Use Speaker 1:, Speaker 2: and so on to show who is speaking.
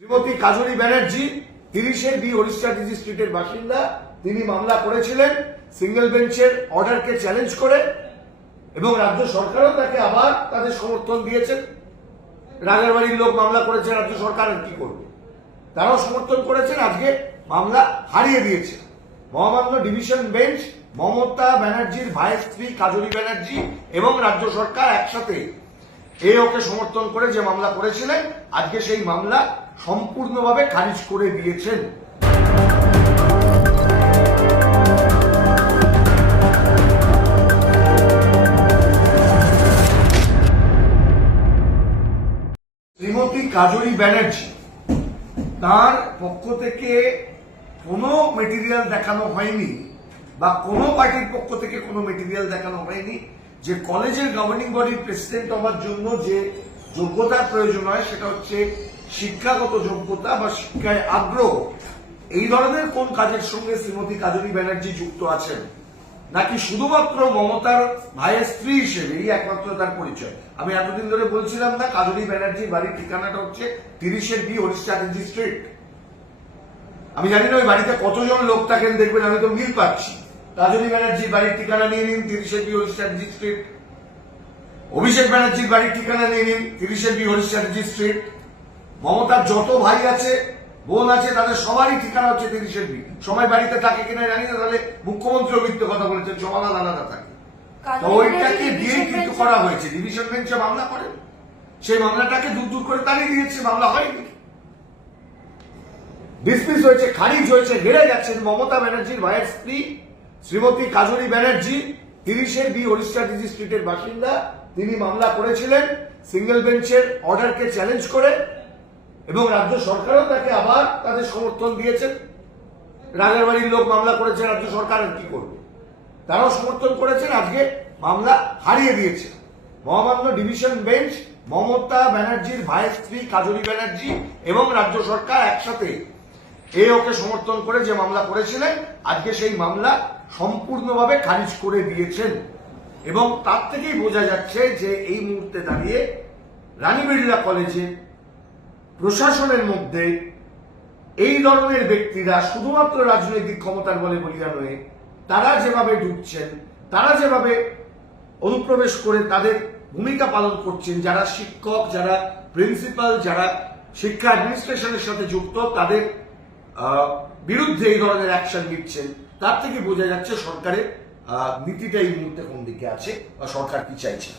Speaker 1: শ্রীমতী কাজলী ব্যানার্জি, তিরিশের B Odisha DG স্ট্রিটের বাসিন্দা। তিনি মামলা করেছিলেন, সিঙ্গেল বেঞ্চের অর্ডারকে চ্যালেঞ্জ করে এবং রাজ্য সরকারও তাকে আবার তাদের সমর্থন দিয়েছেন। রাজারবাড়ির লোক মামলা করেছে, রাজ্য সরকার কি করবে? তারাও সমর্থন করেছেন, আজকে মামলা হারিয়ে দিয়েছে। মহামান্য ডিভিশন বেঞ্চ, মমতা ব্যানার্জির ভাইয়ের স্ত্রী কাজলী ব্যানার্জি এবং রাজ্য সরকার একসাথে এ ওকে সমর্থন করে যে মামলা করেছিলেন, আজকে সেই মামলা সম্পূর্ণভাবে খারিজ করে দিয়েছেন। শ্রীমতী কাজলী ব্যানার্জি, তার পক্ষ থেকে কোনো মেটেরিয়াল দেখানো হয়নি, বা কোনো পার্টির পক্ষ থেকে কোনো মেটেরিয়াল দেখানো হয়নি। যে কলেজের গভর্নিং বডির প্রেসিডেন্ট হওয়ার জন্য যে যোগ্যতার প্রয়োজন হয়, সেটা হচ্ছে শিক্ষাগত যোগ্যতা বা শিক্ষায় আগ্রহ। এই ধরনের কোন কাজের সঙ্গে শ্রীমতী কাজলী ব্যানার্জি যুক্ত আছেন? নাকি শুধুমাত্র মমতার ভাইয়ের স্ত্রী হিসেবেই একমাত্র তার পরিচয়। আমি এতদিন ধরে বলছিলাম না, কাজলী ব্যানার্জির বাড়ির ঠিকানাটা হচ্ছে তিরিশের বি হরিশ চ্যাটার্জি স্ট্রিট। আমি জানি না ওই বাড়িতে কতজন লোক থাকেন, দেখবেন আমি তো মিল পাচ্ছি। কাজলী ব্যানার্জির বাড়ির ঠিকানা নিয়ে নিন তিরিশের বি হরিশ চ্যাটার্জি স্ট্রিট। অভিষেক ব্যানার্জির বাড়ির ঠিকানা নিয়ে নিন তিরিশের বি হরিশ চ্যাটার্জি স্ট্রিট। মমতার যত ভাই আছে বোন আছে তাদের সবারই ঠিকানা হচ্ছে তিরিশের বি। সবাই বাড়িতে থাকে কিনা জানি না তাহলে মুখ্যমন্ত্রী মিথ্যে কথা বলেছেন সব আলাদা আলাদা থাকে তো ওইটাকে দিয়েই কিন্তু করা হয়েছে। ডিভিশন বেঞ্চে মামলা করেন। সেই মামলাটাকে দূর দূর করে তাড়িয়ে দিয়েছে মামলা হয়নি। ডিসমিস হয়েছে খারিজ হয়েছে হেরে গেছেন মমতা ব্যানার্জির ভাইয়ের স্ত্রী। শ্রীমতী কাজলী ব্যানার্জি তিরিশে বি হরিশ্চাদিজি স্ট্রিটের বাসিন্দা, তিনি মামলা করেছিলেন, সিঙ্গেল বেঞ্চের অর্ডারকে চ্যালেঞ্জ করে, এবং রাজ্য সরকারও তাকে আবার তাদের সমর্থন দিয়েছেন। রাজারবাড়ির লোক মামলা করেছে, রাজ্য সরকার কি করবে? তারাও সমর্থন করেছেন, আজকে মামলা হারিয়ে দিয়েছে। মহামান্য ডিভিশন বেঞ্চ, মমতা ব্যানার্জির ভাইয়ের স্ত্রী কাজলী ব্যানার্জি এবং রাজ্য সরকার একসাথে এ ওকে সমর্থন করে যে মামলা করেছিলেন, আজকে সেই মামলা সম্পূর্ণভাবে খারিজ করে দিয়েছেন। এবং তার থেকেই বোঝা যাচ্ছে যে এই মুহূর্তে দাঁড়িয়ে রানী বিড়লা কলেজে প্রশাসনের মধ্যে এই ধরনের ব্যক্তিরা শুধুমাত্র রাজনৈতিক ক্ষমতার বলে বলিয়া নয়, তারা যেভাবে ঢুকছেন, তারা যেভাবে অনুপ্রবেশ করে তাদের ভূমিকা পালন করছেন, যারা শিক্ষক, যারা প্রিন্সিপাল, যারা শিক্ষা অ্যাডমিনিস্ট্রেশনের সাথে যুক্ত, তাদের বিরুদ্ধে এই ধরনের অ্যাকশন নিচ্ছেন, তার থেকে বোঝা যাচ্ছে সরকারের নীতিটা এই মুহূর্তে কোন দিকে আছে, বা সরকার কি চাইছে।